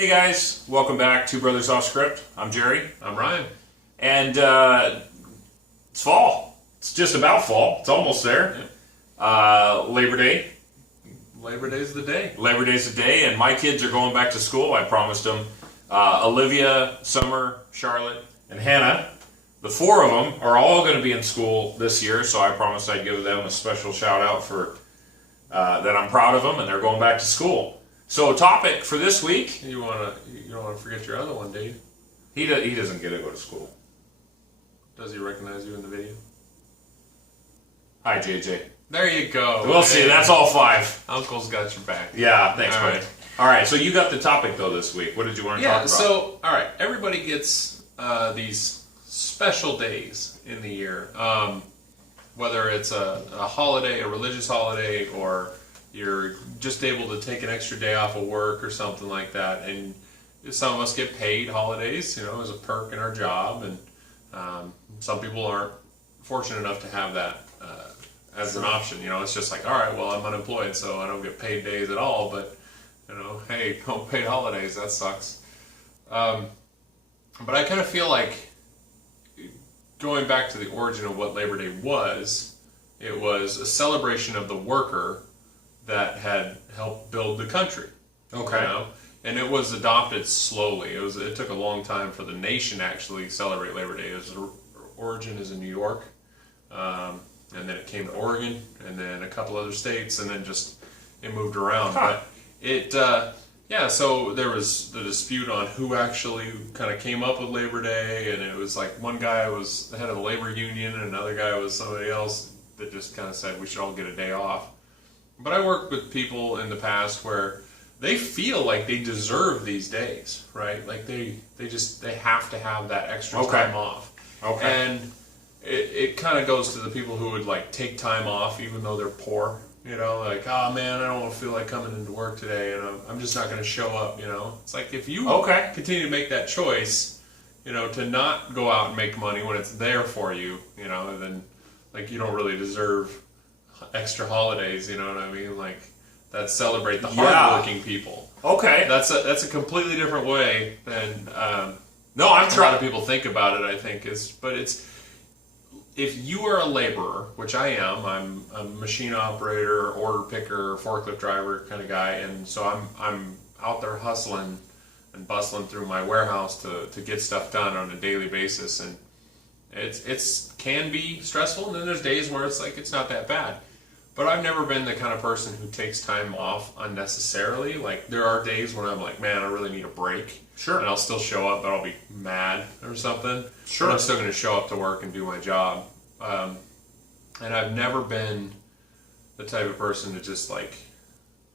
Hey guys, welcome back to Brothers Off Script. I'm Jerry. I'm Ryan. And it's fall. It's just about fall. It's almost there. Labor Day. Labor Day's the day. Labor Day's the day, and my kids are going back to school. I promised them. Olivia, Summer, Charlotte, and Hannah. The four of them are all going to be in school this year, so I promised I'd give them a special shout out for that I'm proud of them, and they're going back to school. So, topic for this week. You don't want to forget your other one, do you? He doesn't get to go to school. Does he recognize you in the video? Hi, JJ. There you go. We'll see. That's all five. Uncle's got your back. Yeah, thanks, all buddy. right. All right, so you got the topic, though, this week. What did you want to talk about? So, all right, everybody gets these special days in the year. Whether it's a holiday, a religious holiday, or you're just able to take an extra day off of work or something like that. And some of us get paid holidays, as a perk in our job. And some people aren't fortunate enough to have that as an option. It's just like, all right, well, I'm unemployed, so I don't get paid days at all. But, hey, don't pay holidays. That sucks. But I kind of feel like going back to the origin of what Labor Day was, it was a celebration of the worker that had helped build the country. Okay. And it was adopted slowly. It took a long time for the nation to actually celebrate Labor Day. Its origin is in New York, and then it came to Oregon, and then a couple other states, and then just it moved around. Huh. But so there was the dispute on who actually kind of came up with Labor Day, and it was like one guy was the head of the labor union, and another guy was somebody else that just kind of said we should all get a day off. But I worked with people in the past where they feel like they deserve these days, right? Like they have to have that extra time off. Okay. And it kind of goes to the people who would like take time off even though they're poor. Like, oh man, I don't feel like coming into work today, and I'm just not going to show up. It's like if you continue to make that choice, to not go out and make money when it's there for you, then like you don't really deserve extra holidays. You know what I mean? Like that celebrate the hardworking people. Okay. That's a completely different way than a I'm lot of people think about it. I think it's. If you are a laborer, which I am, I'm a machine operator, order picker, forklift driver kind of guy, and so I'm out there hustling and bustling through my warehouse to get stuff done on a daily basis, and it's can be stressful, and then there's days where it's like it's not that bad. But I've never been the kind of person who takes time off unnecessarily. Like there are days when I'm like, man, I really need a break. Sure. And I'll still show up, but I'll be mad or something. Sure. But I'm still going to show up to work and do my job. And I've never been the type of person to just like,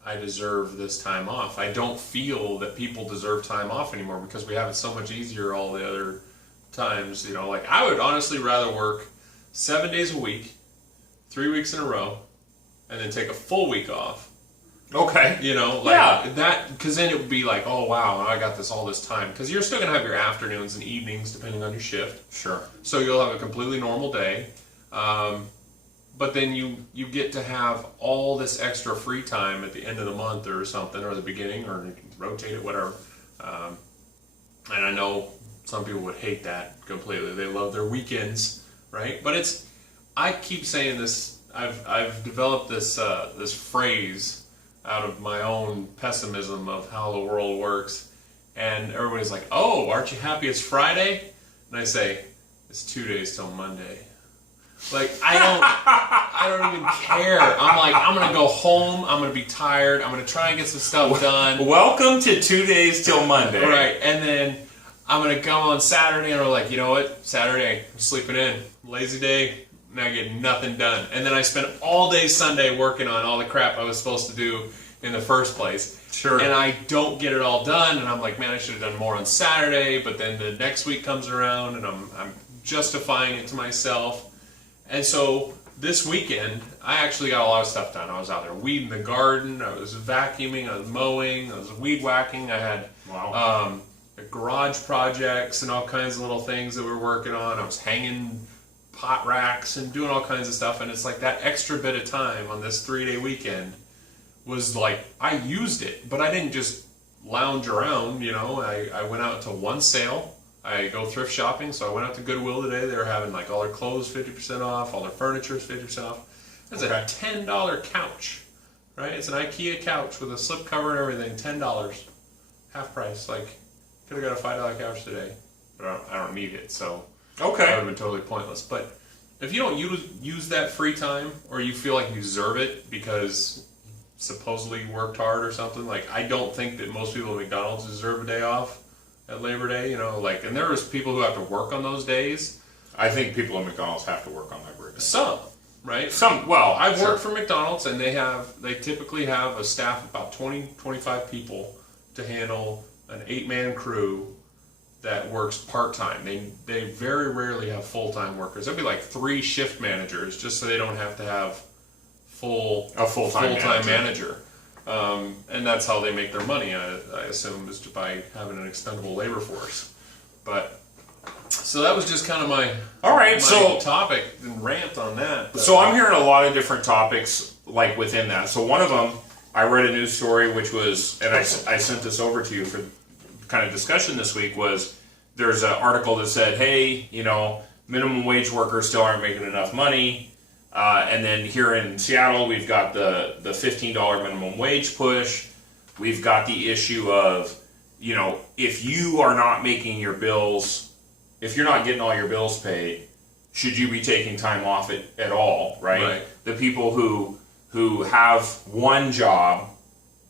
I deserve this time off. I don't feel that people deserve time off anymore because we have it so much easier all the other times. Like I would honestly rather work 7 days a week, 3 weeks in a row, and then take a full week off. Okay. That, because then it would be like, oh wow, I got all this time. Because you're still going to have your afternoons and evenings depending on your shift. Sure. So you'll have a completely normal day. But then you get to have all this extra free time at the end of the month or something, or the beginning, or you can rotate it, whatever. And I know some people would hate that completely. They love their weekends, right? But I keep saying this. I've developed this phrase out of my own pessimism of how the world works, and everybody's like, "Oh, aren't you happy it's Friday?" And I say, "It's 2 days till Monday." Like I don't even care. I'm like, I'm gonna go home. I'm gonna be tired. I'm gonna try and get some stuff done. Welcome to 2 days till Monday. Right, and then I'm gonna go on Saturday, and we're like, you know what? Saturday, I'm sleeping in. Lazy day. And I get nothing done. And then I spend all day Sunday working on all the crap I was supposed to do in the first place. Sure. And I don't get it all done, and I'm like, man, I should have done more on Saturday, but then the next week comes around, and I'm justifying it to myself. And so this weekend, I actually got a lot of stuff done. I was out there weeding the garden, I was vacuuming, I was mowing, I was weed whacking, I had garage projects and all kinds of little things that we're working on. I was hanging pot racks and doing all kinds of stuff, and it's like that extra bit of time on this 3-day weekend was like I used it, but I didn't just lounge around. I went out to one sale. I go thrift shopping, so I went out to Goodwill today. They were having like all their clothes 50% off, all their furniture is 50% off. That's a $10 couch, right? It's an IKEA couch with a slip cover and everything, $10, half price. Like, could have got a $5 couch today, but I don't need it, so that would have been totally pointless. But if you don't use that free time, or you feel like you deserve it because supposedly you worked hard or something, like, I don't think that most people at McDonald's deserve a day off at Labor Day, and there is people who have to work on those days. I think people at McDonald's have to work on Labor Day. Some, right? Some, well, I've worked for McDonald's, and they typically have a staff of about 20, 25 people to handle an 8-man crew that works part-time. They very rarely have full-time workers. There'll be like 3 shift managers just so they don't have to have a full-time manager. And that's how they make their money, I assume, is by having an extendable labor force. But so that was just kind of my topic and rant on that. But, so I'm hearing a lot of different topics like within that. So one of them, I read a news story which was, and I sent this over to you for kind of discussion this week, was there's an article that said, hey, minimum wage workers still aren't making enough money. And then here in Seattle, we've got the $15 minimum wage push. We've got the issue of, if you are not making your bills, if you're not getting all your bills paid, should you be taking time off at all, right? The people who have one job,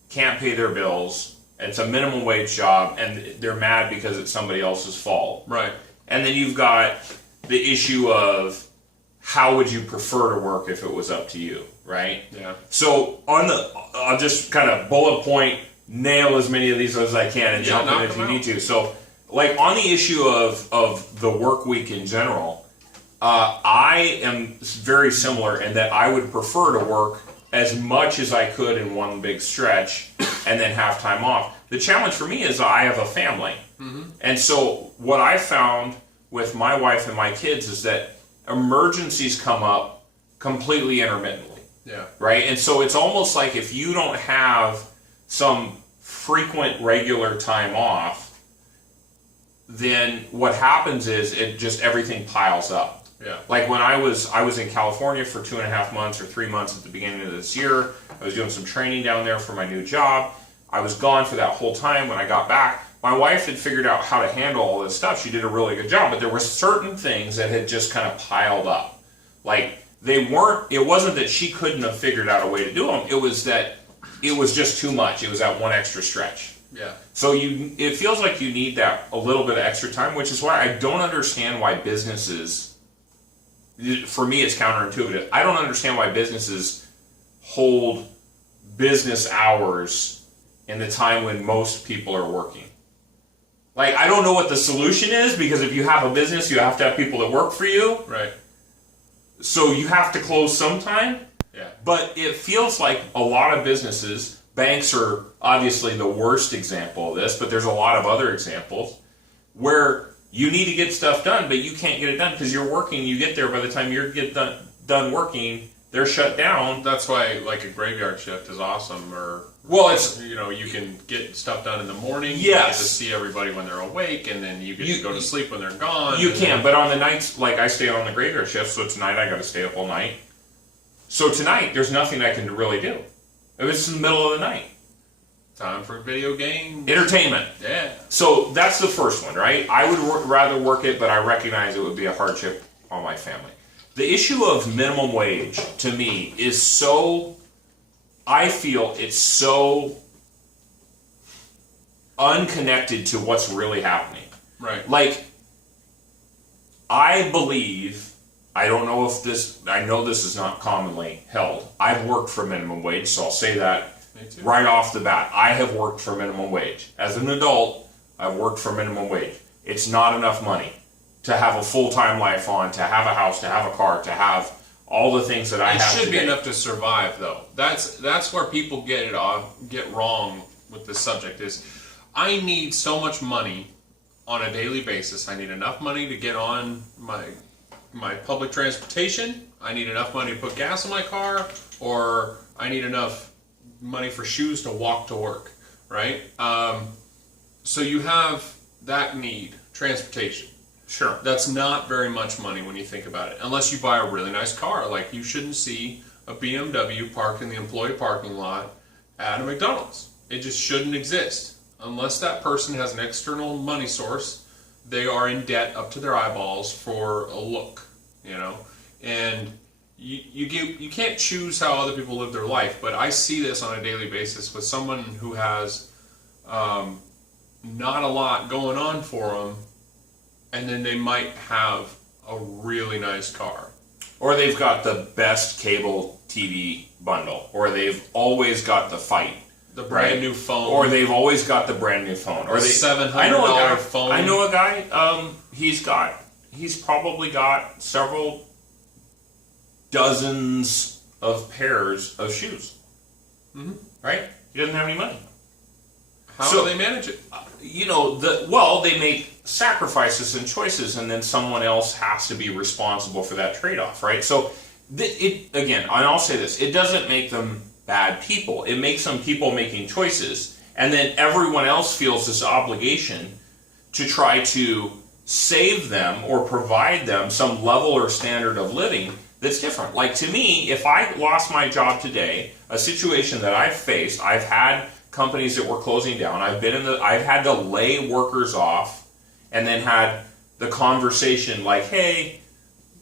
can't pay their bills, it's a minimum wage job, and they're mad because it's somebody else's fault. Right. And then you've got the issue of, how would you prefer to work if it was up to you, right? Yeah. So I'll just kind of bullet point, nail as many of these as I can, and jump in if you need to. So, like on the issue of the work week in general, I am very similar in that I would prefer to work as much as I could in one big stretch and then have time off. The challenge for me is I have a family. Mm-hmm. And so what I found with my wife and my kids is that emergencies come up completely intermittently. Yeah. Right? And so it's almost like if you don't have some frequent, regular time off, then what happens is everything piles up. Yeah. Like when I was in California for 2.5 months or 3 months at the beginning of this year, I was doing some training down there for my new job. I was gone for that whole time. When I got back, my wife had figured out how to handle all this stuff. She did a really good job, but there were certain things that had just kind of piled up. Like it wasn't that she couldn't have figured out a way to do them. It was that it was just too much. It was that one extra stretch. Yeah. So it feels like you need that a little bit of extra time, which is why I don't understand why businesses, for me it's counterintuitive. I don't understand why businesses hold business hours in the time when most people are working. Like, I don't know what the solution is, because if you have a business, you have to have people that work for you. Right. So you have to close sometime. Yeah. But it feels like a lot of businesses, banks are obviously the worst example of this, but there's a lot of other examples where you need to get stuff done, but you can't get it done because you're working. You get there, by the time you get done working, they're shut down. That's why, like, a graveyard shift is awesome, it's you can get stuff done in the morning. Yes. You get to see everybody when they're awake, and then you get to go to sleep when they're gone. You can, but on the nights, like I stay on the graveyard shift, so tonight I got to stay up all night. So tonight, there's nothing I can really do. It's in the middle of the night. Time for video games. Entertainment. Yeah. So that's the first one, right? I would rather work it, but I recognize it would be a hardship on my family. The issue of minimum wage, to me, is so... I feel it's so unconnected to what's really happening. Right. Like, I believe, I don't know if this, I know this is not commonly held. I've worked for minimum wage, so I'll say that right off the bat. I have worked for minimum wage. As an adult, I've worked for minimum wage. It's not enough money to have a full-time life on, to have a house, to have a car, to have all the things that I have today. It should be today. enough to survive, though. That's where people get wrong with this subject. Is I need so much money on a daily basis. I need enough money to get on my public transportation. I need enough money to put gas in my car, or I need enough money for shoes to walk to work. right? So you have that need, transportation. Sure. That's not very much money when you think about it, unless you buy a really nice car. Like, you shouldn't see a BMW parked in the employee parking lot at a McDonald's. It just shouldn't exist. Unless that person has an external money source, they are in debt up to their eyeballs for a look, you know? And you can't choose how other people live their life, but I see this on a daily basis with someone who has not a lot going on for them, and then they might have a really nice car. Or they've got the best cable TV bundle, or they've always got the fight. The brand new phone. Or they've always got the brand new phone. Or they $700 phone. I know a guy, he's probably got several dozens of pairs of shoes. Mm-hmm. Right? He doesn't have any money. How do they manage it? They make sacrifices and choices, and then someone else has to be responsible for that trade-off, right? So, again, and I'll say this, it doesn't make them bad people. It makes them people making choices, and then everyone else feels this obligation to try to save them or provide them some level or standard of living that's different. Like, to me, if I lost my job today, a situation that I've faced, I've had companies that were closing down, I've had to lay workers off, and then had the conversation like, hey,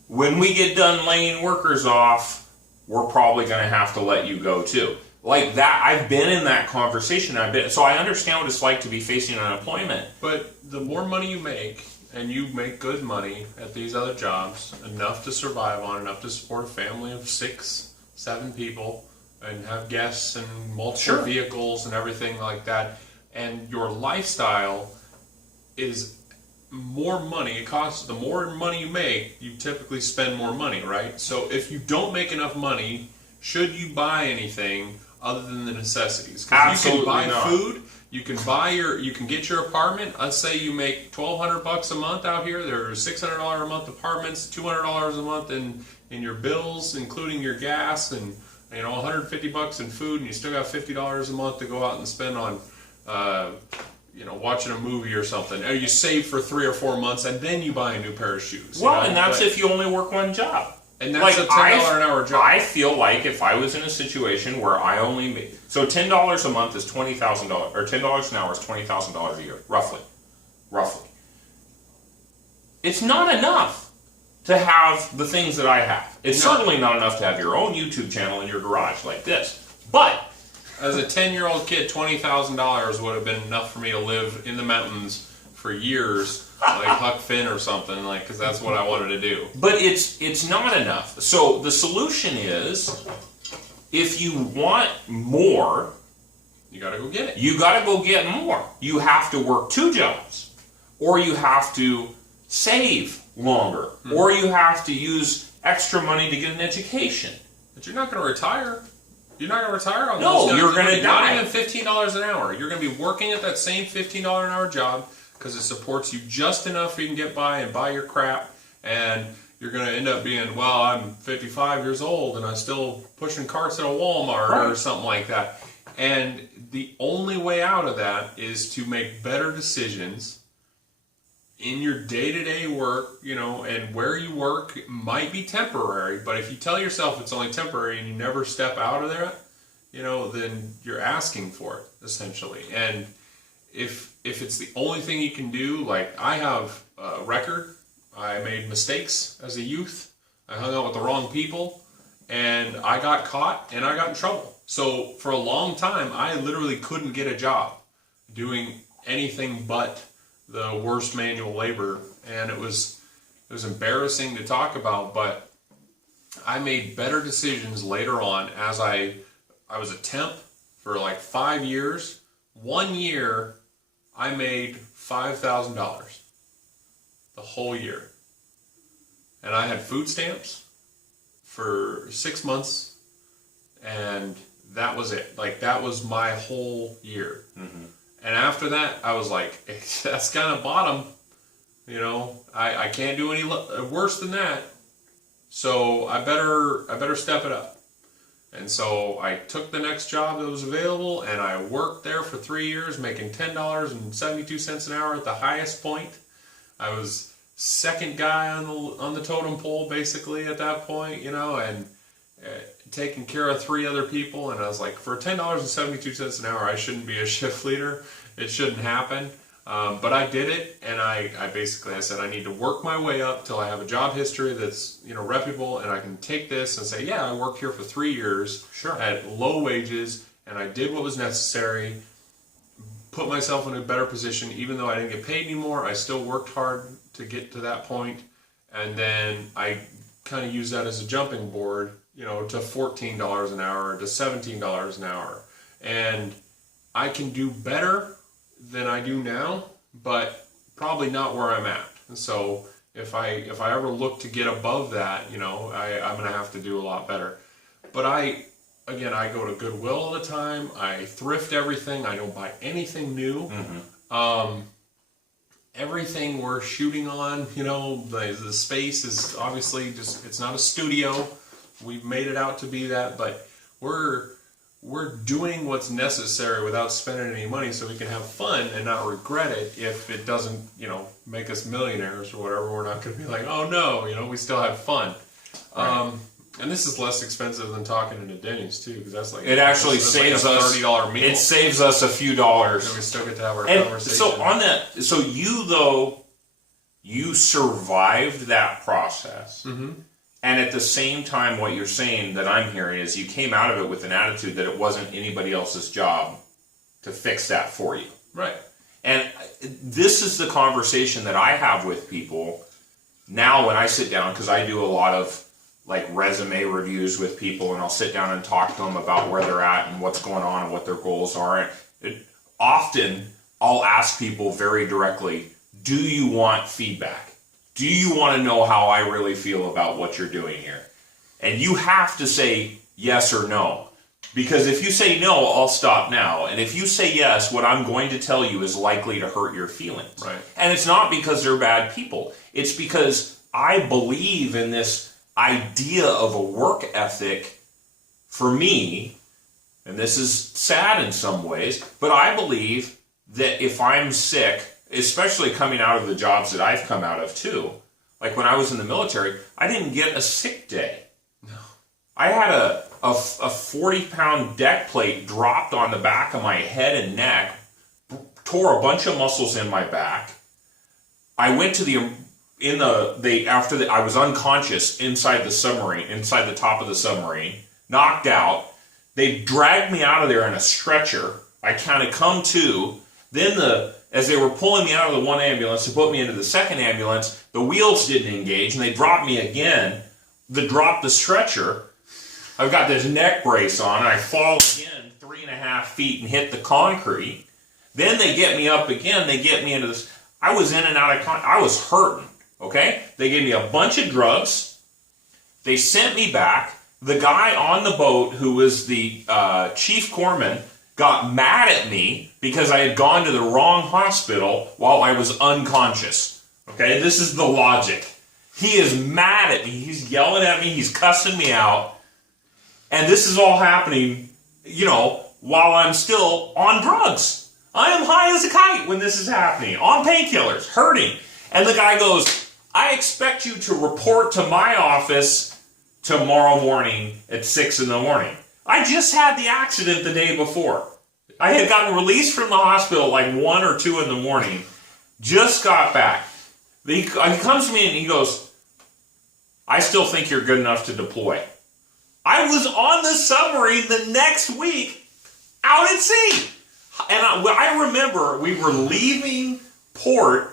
when we get done laying workers off, we're probably going to have to let you go too. Like that, I've been in that conversation. So I understand what it's like to be facing unemployment. But the more money you make, and you make good money at these other jobs, enough to survive on, enough to support a family of 6, 7 people, and have guests and multiple vehicles and everything like that, and your lifestyle is more money. It costs, the more money you make, you typically spend more money, right? So if you don't make enough money, should you buy anything other than the necessities? Because you can buy food, you can get your apartment. Let's say you make $1,200 a month out here. There are $600 a month apartments, $200 a month in your bills, including your gas, and $150 in food, and you still got $50 a month to go out and spend on watching a movie or something. Or you save for 3 or 4 months, and then you buy a new pair of shoes. And that's if you only work one job. And that's a $10 an hour job. I feel like if I was in a situation where I only made... So $10 a month is $20,000, or $10 an hour is $20,000 a year, roughly. It's not enough to have the things that I have. It's certainly not enough to have your own YouTube channel in your garage like this. But as a 10-year-old kid, $20,000 would have been enough for me to live in the mountains for years, like Huck Finn or something, because that's what I wanted to do. But it's not enough. So the solution is, if you want more, you got to go get it. You got to go get more. You have to work 2 jobs, or you have to save longer, or you have to use extra money to get an education. But you're not going to retire. You're not going to retire on those. No, you're going to die. Not even $15 an hour. You're going to be working at that same $15 an hour job because it supports you just enough so you can get by and buy your crap. And you're going to end up being, I'm 55 years old and I'm still pushing carts at a Walmart or something like that. And the only way out of that is to make better decisions in your day-to-day work, and where you work might be temporary, but if you tell yourself it's only temporary and you never step out of there, then you're asking for it, essentially. And if it's the only thing you can do, like I have a record, I made mistakes as a youth, I hung out with the wrong people, and I got caught and I got in trouble. So for a long time, I literally couldn't get a job doing anything but the worst manual labor, and it was embarrassing to talk about, but I made better decisions later on as I was a temp for like 5 years. 1 year I made $5,000 the whole year, and I had food stamps for 6 months, and that was it. Like, that was my whole year. Mm-hmm. And after that, I was like, that's kind of bottom. I can't do any worse than that. So I better step it up. And so I took the next job that was available, and I worked there for 3 years, making $10.72 an hour at the highest point. I was second guy on the totem pole basically at that point, and taking care of 3 other people. And I was like, for $10.72 an hour, I shouldn't be a shift leader. It shouldn't happen. But I did it, and I said I need to work my way up till I have a job history that's reputable, and I can take this and say, yeah, I worked here for 3 years at low wages, and I did what was necessary, put myself in a better position. Even though I didn't get paid anymore, I still worked hard to get to that point, and then I kind of used that as a jumping board, to $14 an hour, to $17 an hour, and I can do better than I do now, but probably not where I'm at. And so if I ever look to get above that, I'm going to have to do a lot better. But I go to Goodwill all the time. I thrift everything. I don't buy anything new. Everything we're shooting on, the space is obviously it's not a studio. We've made it out to be that, but we're doing what's necessary without spending any money, so we can have fun and not regret it if it doesn't, make us millionaires or whatever. We're not going to be like, oh no, we still have fun. Right. And this is less expensive than talking into Denny's too, because that's like saves like a us $30 meal. It saves us a few dollars. And we still get to have our and conversation. So on that, you survived that process. Mm-hmm. And at the same time, what you're saying that I'm hearing is you came out of it with an attitude that it wasn't anybody else's job to fix that for you. Right. And this is the conversation that I have with people now when I sit down, because I do a lot of like resume reviews with people, and I'll sit down and talk to them about where they're at and what's going on and what their goals are. Often, I'll ask people very directly, do you want feedback? Do you want to know how I really feel about what you're doing here? And you have to say yes or no. Because if you say no, I'll stop now. And if you say yes, what I'm going to tell you is likely to hurt your feelings. Right. And it's not because they're bad people. It's because I believe in this idea of a work ethic for me, and this is sad in some ways, but I believe that if I'm sick, especially coming out of the jobs that I've come out of too, like when I was in the military, I didn't get a sick day. No. I had a 40-pound deck plate dropped on the back of my head and neck, tore a bunch of muscles in my back. I went to I was unconscious inside the submarine, inside the top of the submarine, knocked out. They dragged me out of there in a stretcher. I kind of come to. Then as they were pulling me out of the one ambulance to put me into the second ambulance, the wheels didn't engage, and they dropped me again. They dropped the stretcher. I've got this neck brace on, and I fall again 3.5 feet and hit the concrete. Then they get me up again. They get me into this. I was in and out of I was hurting. Okay? They gave me a bunch of drugs. They sent me back. The guy on the boat, who was the chief corpsman, got mad at me because I had gone to the wrong hospital while I was unconscious. Okay? This is the logic. He is mad at me. He's yelling at me. He's cussing me out. And this is all happening, while I'm still on drugs. I am high as a kite when this is happening. On painkillers. Hurting. And the guy goes, I expect you to report to my office tomorrow morning at 6 in the morning. I just had the accident the day before. I had gotten released from the hospital like 1 or 2 in the morning. Just got back. He comes to me and he goes, I still think you're good enough to deploy. I was on the submarine the next week out at sea. And I remember we were leaving port.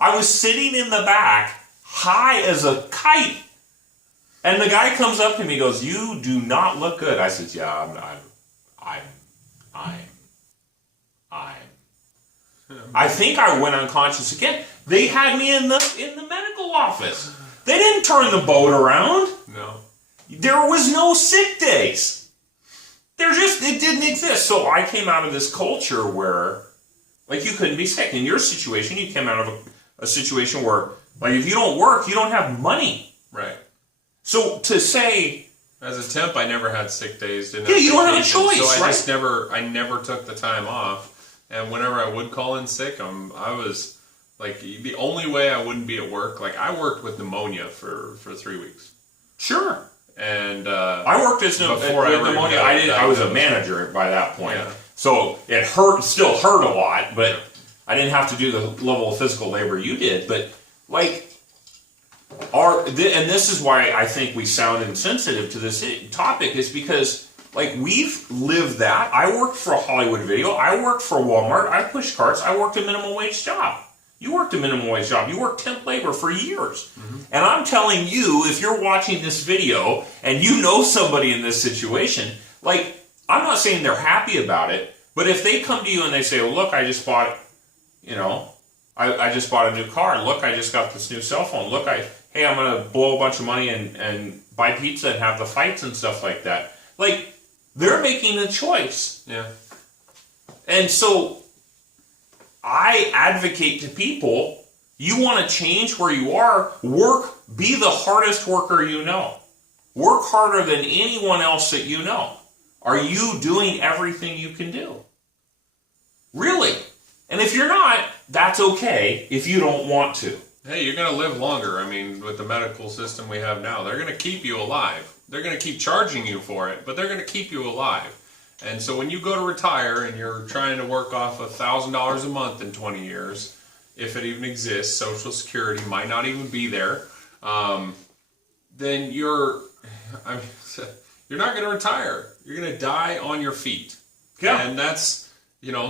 I was sitting in the back, high as a kite. And the guy comes up to me and goes, you do not look good. I said, yeah, I think I went unconscious again. They had me in the medical office. They didn't turn the boat around. No. There was no sick days. It didn't exist. So I came out of this culture where, like, you couldn't be sick. In your situation, you came out of a situation where, like, if you don't work, you don't have money. Right. So to say, As a temp, I never had sick days. Didn't Yeah, have you don't have a vacation, choice, so right? I never took the time off. And whenever I would call in sick, I was like, the only way I wouldn't be at work. Like, I worked with pneumonia for 3 weeks, Sure. and I worked as before I with ever pneumonia. got I was a diagnosed. manager by that point, Yeah. so it hurt. Still hurt a lot, but I didn't have to do the level of physical labor you did. But like, and this is why I think we sound insensitive to this topic, is because like we've lived that. I worked for Hollywood Video. I worked for Walmart. I pushed carts. I worked a minimum wage job. You worked a minimum wage job. You worked temp labor for years. Mm-hmm. And I'm telling you, if you're watching this video and you know somebody in this situation, like, I'm not saying they're happy about it, but if they come to you and they say, well, look, I just bought, I just bought a new car. Look, I just got this new cell phone. Look, hey, I'm going to blow a bunch of money and buy pizza and have the fights and stuff like that. Like, they're making a choice. Yeah. And so I advocate to people, you want to change where you are, be the hardest worker you know. Work harder than anyone else that you know. Are you doing everything you can do? Really? And if you're not, that's okay if you don't want to. Hey, you're going to live longer. I mean, with the medical system we have now, they're going to keep you alive. They're going to keep charging you for it, but they're going to keep you alive. And so when you go to retire and you're trying to work off $1,000 a month in 20 years, if it even exists, Social Security might not even be there, then you're not going to retire. You're going to die on your feet. Yeah. And that's,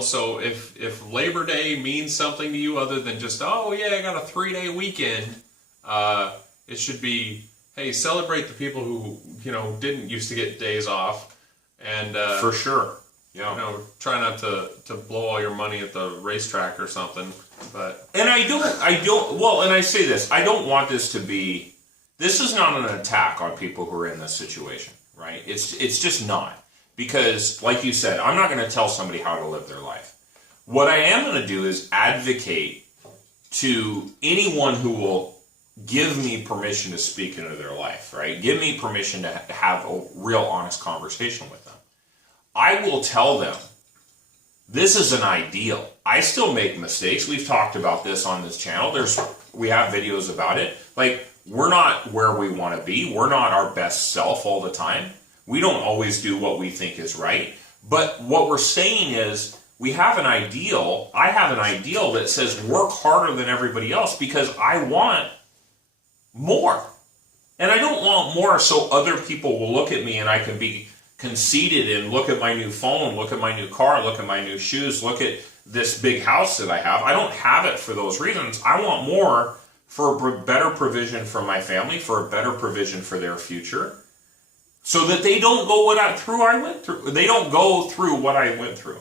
so if Labor Day means something to you other than just, oh yeah, I got a 3-day weekend, it should be, hey, celebrate the people who, didn't used to get days off. And for sure, yeah. Try not to blow all your money at the racetrack or something. But and I don't. Well, and I say this, I don't want this to be. This is not an attack on people who are in this situation, right? It's just not, because, like you said, I'm not going to tell somebody how to live their life. What I am going to do is advocate to anyone who will give me permission to speak into their life, right? Give me permission to have a real honest conversation with them. I will tell them, this is an ideal. I still make mistakes. We've talked about this on this channel. We have videos about it. Like, we're not where we want to be. We're not our best self all the time. We don't always do what we think is right. But what we're saying is, we have an ideal. I have an ideal that says work harder than everybody else because I want more. And I don't want more so other people will look at me and I can be conceited and look at my new phone, look at my new car, look at my new shoes, look at this big house that I have. I don't have it for those reasons. I want more for a better provision for my family, for a better provision for their future, so that they don't go what I went through. They don't go through what I went through.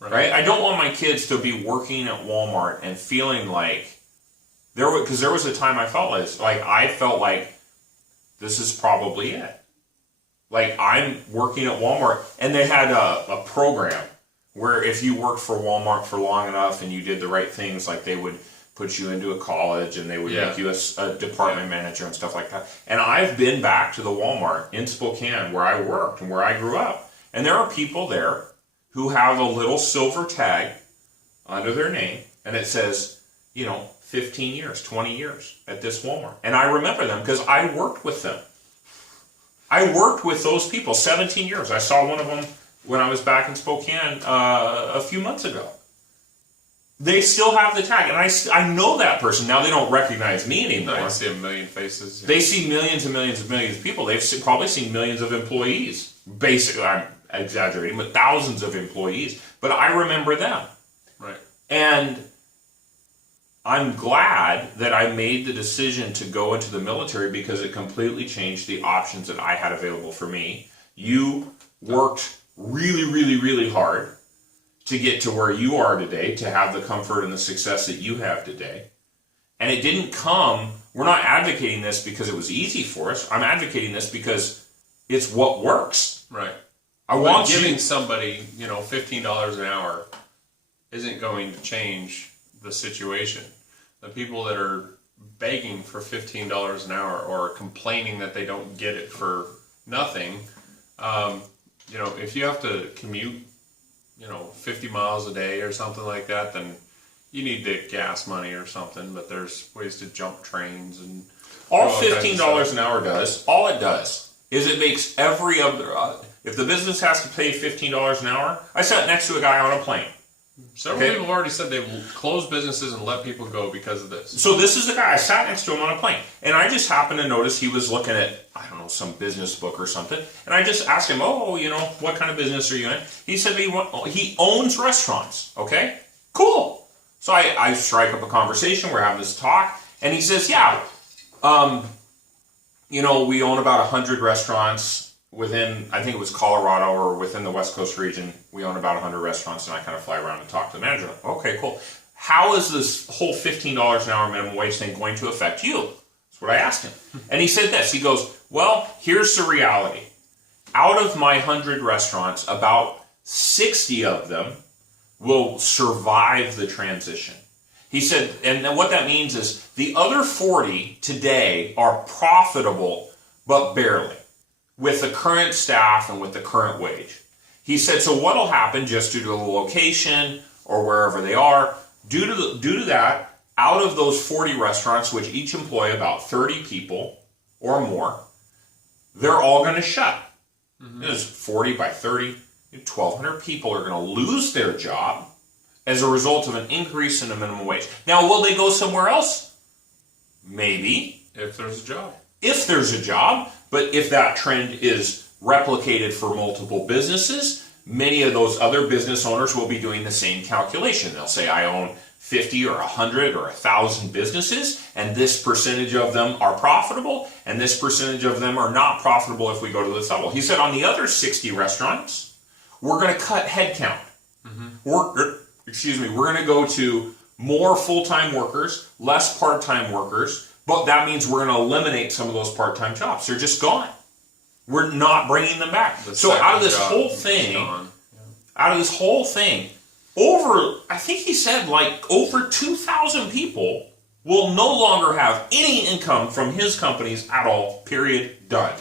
Right? I don't want my kids to be working at Walmart and feeling like because there was a time I felt like this is probably it. Like, I'm working at Walmart, and they had a program where if you worked for Walmart for long enough and you did the right things, like they would put you into a college and they would make you a department manager and stuff like that. And I've been back to the Walmart in Spokane where I worked and where I grew up. And there are people there who have a little silver tag under their name, and it says, 15 years, 20 years at this Walmart. And I remember them because I worked with them. I worked with those people 17 years. I saw one of them when I was back in Spokane a few months ago. They still have the tag, and I know that person. Now they don't recognize me anymore. I see a million faces. They see millions and millions and millions of people. They've probably seen millions of employees. Basically, I'm exaggerating, but thousands of employees. But I remember them. Right. And I'm glad that I made the decision to go into the military because it completely changed the options that I had available for me. You worked really, really, really hard to get to where you are today, to have the comfort and the success that you have today. And it didn't come, we're not advocating this because it was easy for us. I'm advocating this because it's what works. Right. Giving somebody, $15 an hour isn't going to change the situation. The people that are begging for $15 an hour or complaining that they don't get it for nothing. If you have to commute, 50 miles a day or something like that, then you need the gas money or something. But there's ways to jump trains and all $15 an hour does. All it does is it makes every other. If the business has to pay $15 an hour, I sat next to a guy on a plane. Several people have already said they will close businesses and let people go because of this. So this is the guy. I sat next to him on a plane, and I just happened to notice he was looking at, I don't know, some business book or something, and I just asked him, what kind of business are you in? He said he owns restaurants. Okay, cool. So I strike up a conversation. We're having this talk, and he says, we own about 100 restaurants. Within, I think it was Colorado or within the West Coast region, we own about 100 restaurants, and I kind of fly around and talk to the manager. Okay, cool. How is this whole $15 an hour minimum wage thing going to affect you? That's what I asked him. And he said this. He goes, well, here's the reality. Out of my 100 restaurants, about 60 of them will survive the transition. He said, and what that means is the other 40 today are profitable, but barely, with the current staff and with the current wage. He said, so what'll happen just due to the location or wherever they are, due to that, out of those 40 restaurants, which each employ about 30 people or more, they're all going to shut. There's 40 by 30, 1,200 people are going to lose their job as a result of an increase in the minimum wage. Now, will they go somewhere else? Maybe. If there's a job. If there's a job. But if that trend is replicated for multiple businesses, many of those other business owners will be doing the same calculation. They'll say, I own 50 or 100 or 1,000 businesses, and this percentage of them are profitable, and this percentage of them are not profitable if we go to this level. He said on the other 60 restaurants, we're going to cut headcount. We're going to go to more full-time workers, less part-time workers, but that means we're going to eliminate some of those part-time jobs. They're just gone. We're not bringing them back. So out of this whole thing, I think he said over 2,000 people will no longer have any income from his companies at all, period, done.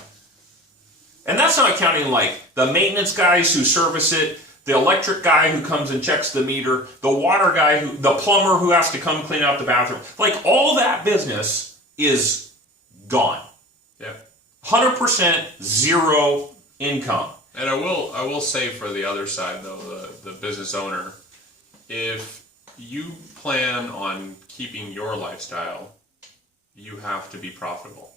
And that's not counting the maintenance guys who service it, the electric guy who comes and checks the meter, the water guy, the plumber who has to come clean out the bathroom. All that business is gone. Yeah. 100% zero income. And I will say for the other side though, the business owner, if you plan on keeping your lifestyle, you have to be profitable.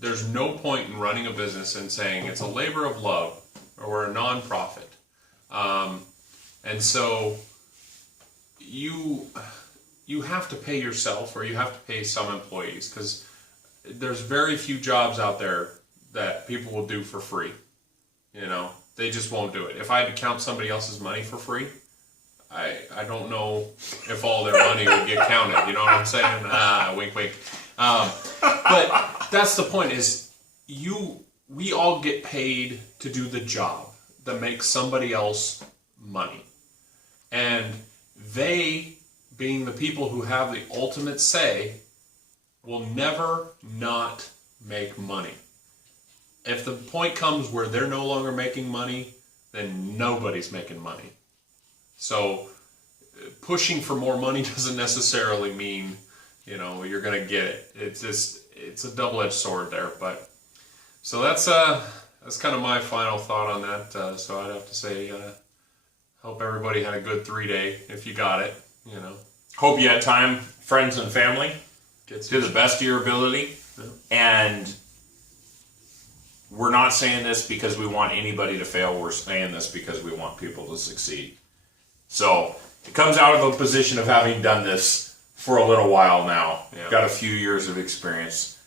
There's no point in running a business and saying it's a labor of love or we're a non-profit. And so you have to pay yourself or you have to pay some employees because there's very few jobs out there that people will do for free. They just won't do it. If I had to count somebody else's money for free, I don't know if all their money would get counted. You know what I'm saying? Wink, wink. But that's the point is we all get paid to do the job that makes somebody else money. And they, being the people who have the ultimate say, will never not make money. If the point comes where they're no longer making money, then nobody's making money. So pushing for more money doesn't necessarily mean, you're going to get it. It's a double-edged sword there. But so that's kind of my final thought on that. So I'd have to say, hope everybody had a good 3-day if you got it, Hope you had time, friends and family, to the best of your ability. Yeah. And we're not saying this because we want anybody to fail. We're saying this because we want people to succeed. So it comes out of a position of having done this for a little while now. Yeah. Got a few years of experience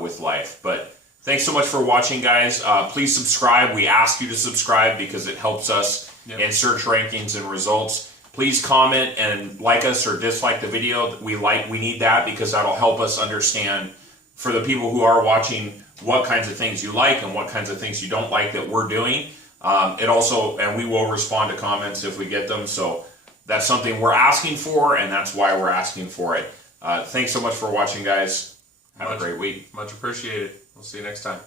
with life. But thanks so much for watching, guys. Please subscribe. We ask you to subscribe because it helps us in search rankings and results. Please comment and like us or dislike the video. We need that because that'll help us understand for the people who are watching what kinds of things you like and what kinds of things you don't like that we're doing. And we will respond to comments if we get them. So that's something we're asking for, and that's why we're asking for it. Thanks so much for watching, guys. Have a great week. Much appreciated. We'll see you next time.